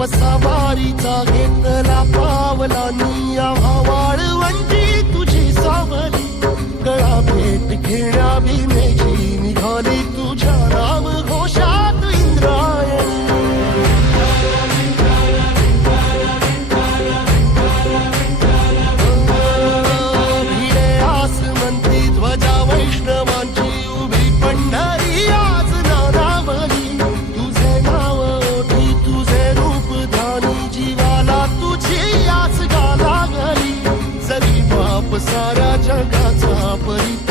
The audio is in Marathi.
वसवारीचा घेतला पावलानी आवाळ म्हणजे तुझी सावली. गळा भेट घेण्या company